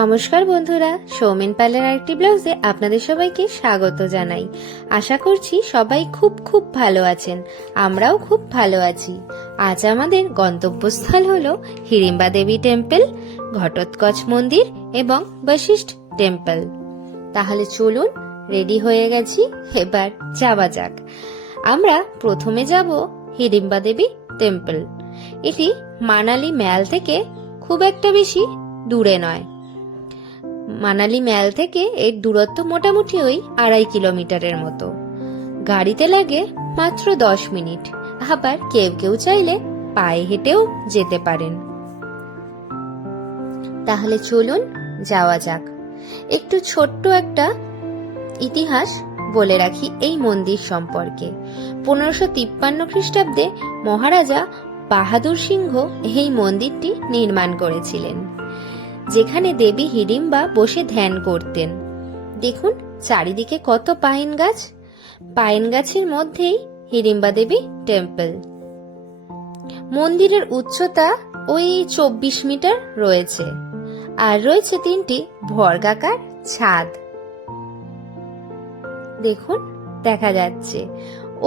নমস্কার বন্ধুরা, সৌমেন পালের আরেকটি ব্লগে আপনাদের সবাইকে স্বাগত জানাই। আশা করছি সবাই খুব ভালো আছেন। আমরাও খুব ভালো আছি। আজ আমাদের গন্তব্যস্থল হলো হিড়িম্বা দেবী টেম্পল, ঘটোৎকচ মন্দির এবং বশিষ্ঠ টেম্পল। তাহলে চলুন, রেডি হয়ে গেছি, এবার যাওয়া যাক। আমরা প্রথমে যাব হিড়িম্বা দেবী টেম্পল। এটি মানালি ম্যাল থেকে খুব একটা বেশি দূরে নয়। মানালি ম্যাল থেকে এর দূরত্ব মোটামুটি ওই 2.5 কিলোমিটারের মতো। গাড়িতে লাগে মাত্র 10 মিনিট। আবার কেউ চাইলে পায়ে হেঁটেও যেতে পারেন। তাহলে চলুন যাওয়া যাক। একটু ছোট্ট একটা ইতিহাস বলে রাখি এই মন্দির সম্পর্কে। 1553 খ্রিস্টাব্দে মহারাজা বাহাদুর সিংহ এই মন্দিরটি নির্মাণ করেছিলেন, যেখানে দেবী হিড়িম্বা বসে ধ্যান করতেন। দেখুন চারিদিকে কত পাইন গাছ। পাইন গাছের মধ্যেই হিড়িম্বা দেবী টেম্পল। মন্দিরের উচ্চতা ওই 24 মিটার রয়েছে, আর রয়েছে 3টি বর্গাকার ছাদ। দেখুন দেখা যাচ্ছে,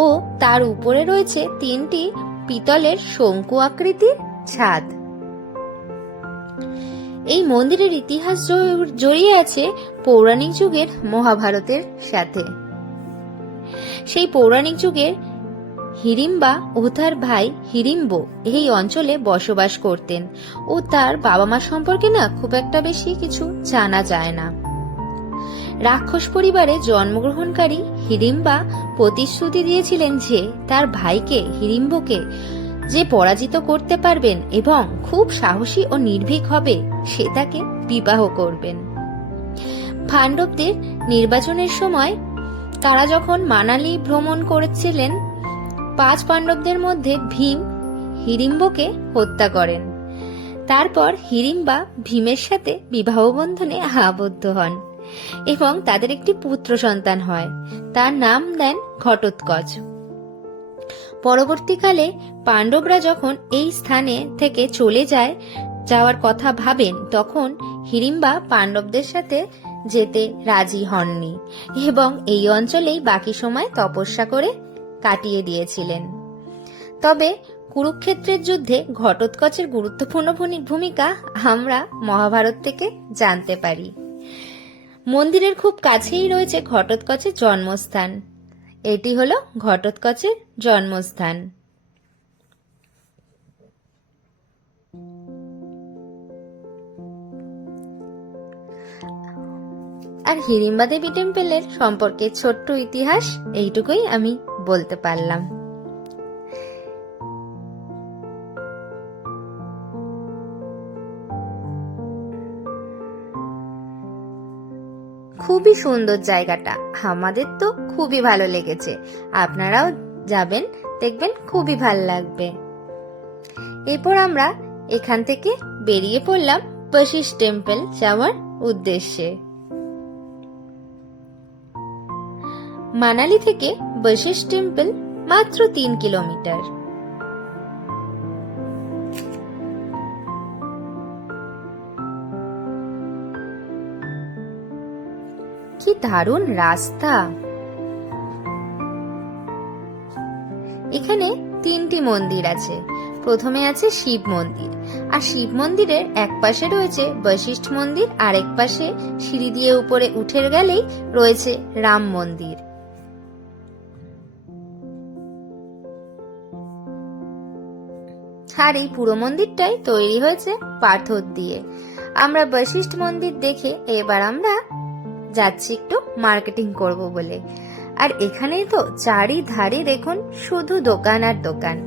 ও তার উপরে রয়েছে 3টি পিতলের শঙ্কু আকৃতির ছাদ। এই মন্দিরের ইতিহাস জড়িয়ে আছে পৌরাণিক যুগের মহাভারতের সাথে। সেই পৌরাণিক যুগের হিড়িম্বা ও তার ভাই হিড়িম্ব এই অঞ্চলে বসবাস করতেন, ও তার বাবা মা সম্পর্কে না খুব একটা বেশি কিছু জানা যায় না। রাক্ষস পরিবারে জন্মগ্রহণকারী হিড়িম্বা প্রতিশ্রুতি দিয়েছিলেন যে তার ভাইকে হিড়িম্বকে যে পরাজিত করতে পারবেন এবং খুব সাহসী ও নির্ভীক হবে, সে তাকে বিবাহ করবেন। পাণ্ডবদের নির্বাচনের সময় তারা যখন মানালি ভ্রমণ করেছিলেন, 5 পাণ্ডবদের মধ্যে ভীম হিড়িম্বকে হত্যা করেন। তারপর হিড়িম্বা ভীমের সাথে বিবাহ বন্ধনে আবদ্ধ হন এবং তাদের একটি পুত্র সন্তান হয়। তার নাম দেন ঘটোৎকচ। পরবর্তীকালে পাণ্ডবরা যখন এই স্থানে থেকে চলে যাওয়ার কথা ভাবেন, তখন হিড়িম্বা পাণ্ডবদের সাথে যেতে রাজি হননি এবং এই অঞ্চলেই বাকি সময় তপস্যা করে কাটিয়ে দিয়েছিলেন। তবে কুরুক্ষেত্রের যুদ্ধে ঘটোৎকচের গুরুত্বপূর্ণ ভূমিকা আমরা মহাভারত থেকে জানতে পারি। মন্দিরের খুব কাছেই রয়েছে ঘটোৎকচের জন্মস্থান। এটি হলো ঘটোৎকচের জন্মস্থান। আর হিড়িম্বা দেবী টেম্পলের সম্পর্কে ছোট্ট ইতিহাস এইটুকুই আমি বলতে পারলাম। খুবই সুন্দর জায়গাটা, আমাদের তো খুবই ভালো লেগেছে। আপনারাও যাবেন, দেখবেন খুবই ভালো লাগবে। এরপর আমরা এখান থেকে বেরিয়ে পড়লাম বশিষ্ঠ টেম্পল যাওয়ার উদ্দেশ্যে। মানালি থেকে বশিষ্ঠ টেম্পল মাত্র 3 কিলোমিটার। কি দারুণ রাস্তা! এখানে 3টি মন্দির আছে। প্রথমে আছে শিব মন্দির, আর শিব মন্দিরের এক পাশে রয়েছে বশিষ্ঠ মন্দির, আর এক পাশে সিঁড়ি দিয়ে উপরে উঠে গেলেই রয়েছে রাম মন্দির। আর এই পুরো মন্দিরটাই তৈরি হয়েছে পাথর দিয়ে। আমরা বশিষ্ঠ মন্দির দেখে এবার আমরা যাচ্ছি একটু মার্কেটিং করব বলে। আর এখানেই তো চারিধারে দেখুন শুধু দোকান আর দোকান।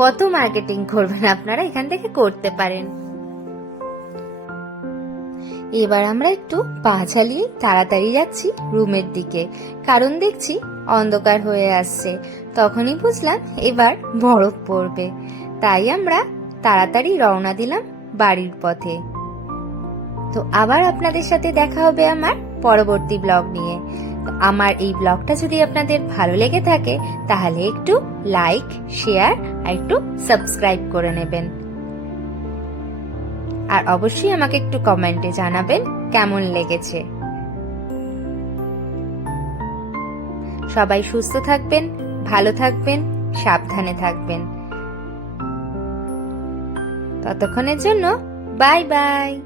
কত মার্কেটিং করবেন আপনারা, এখান থেকে করতে পারেন। এবার আমরা একটু পা চালিয়ে তাড়াতাড়ি যাচ্ছি রুমের দিকে, কারণ দেখছি অন্ধকার হয়ে আসছে। তখনই বুঝলাম এবার বরফ পড়বে, তাই আমরা তাড়াতাড়ি রওনা দিলাম বাড়ির পথে। তো আবার আপনাদের সাথে দেখা হবে আমার পরবর্তী ব্লগ নিয়ে। আমার এই ব্লগটা যদি আপনাদের ভালো লেগে থাকে, তাহলে একটু লাইক, শেয়ার আর একটু সাবস্ক্রাইব করে নেবেন। আর অবশ্যই আমাকে একটু কমেন্টে জানাবেন কেমন লেগেছে। সবাই সুস্থ থাকবেন, ভালো থাকবেন, সাবধানে থাকবেন। ততক্ষণের জন্য বাই বাই।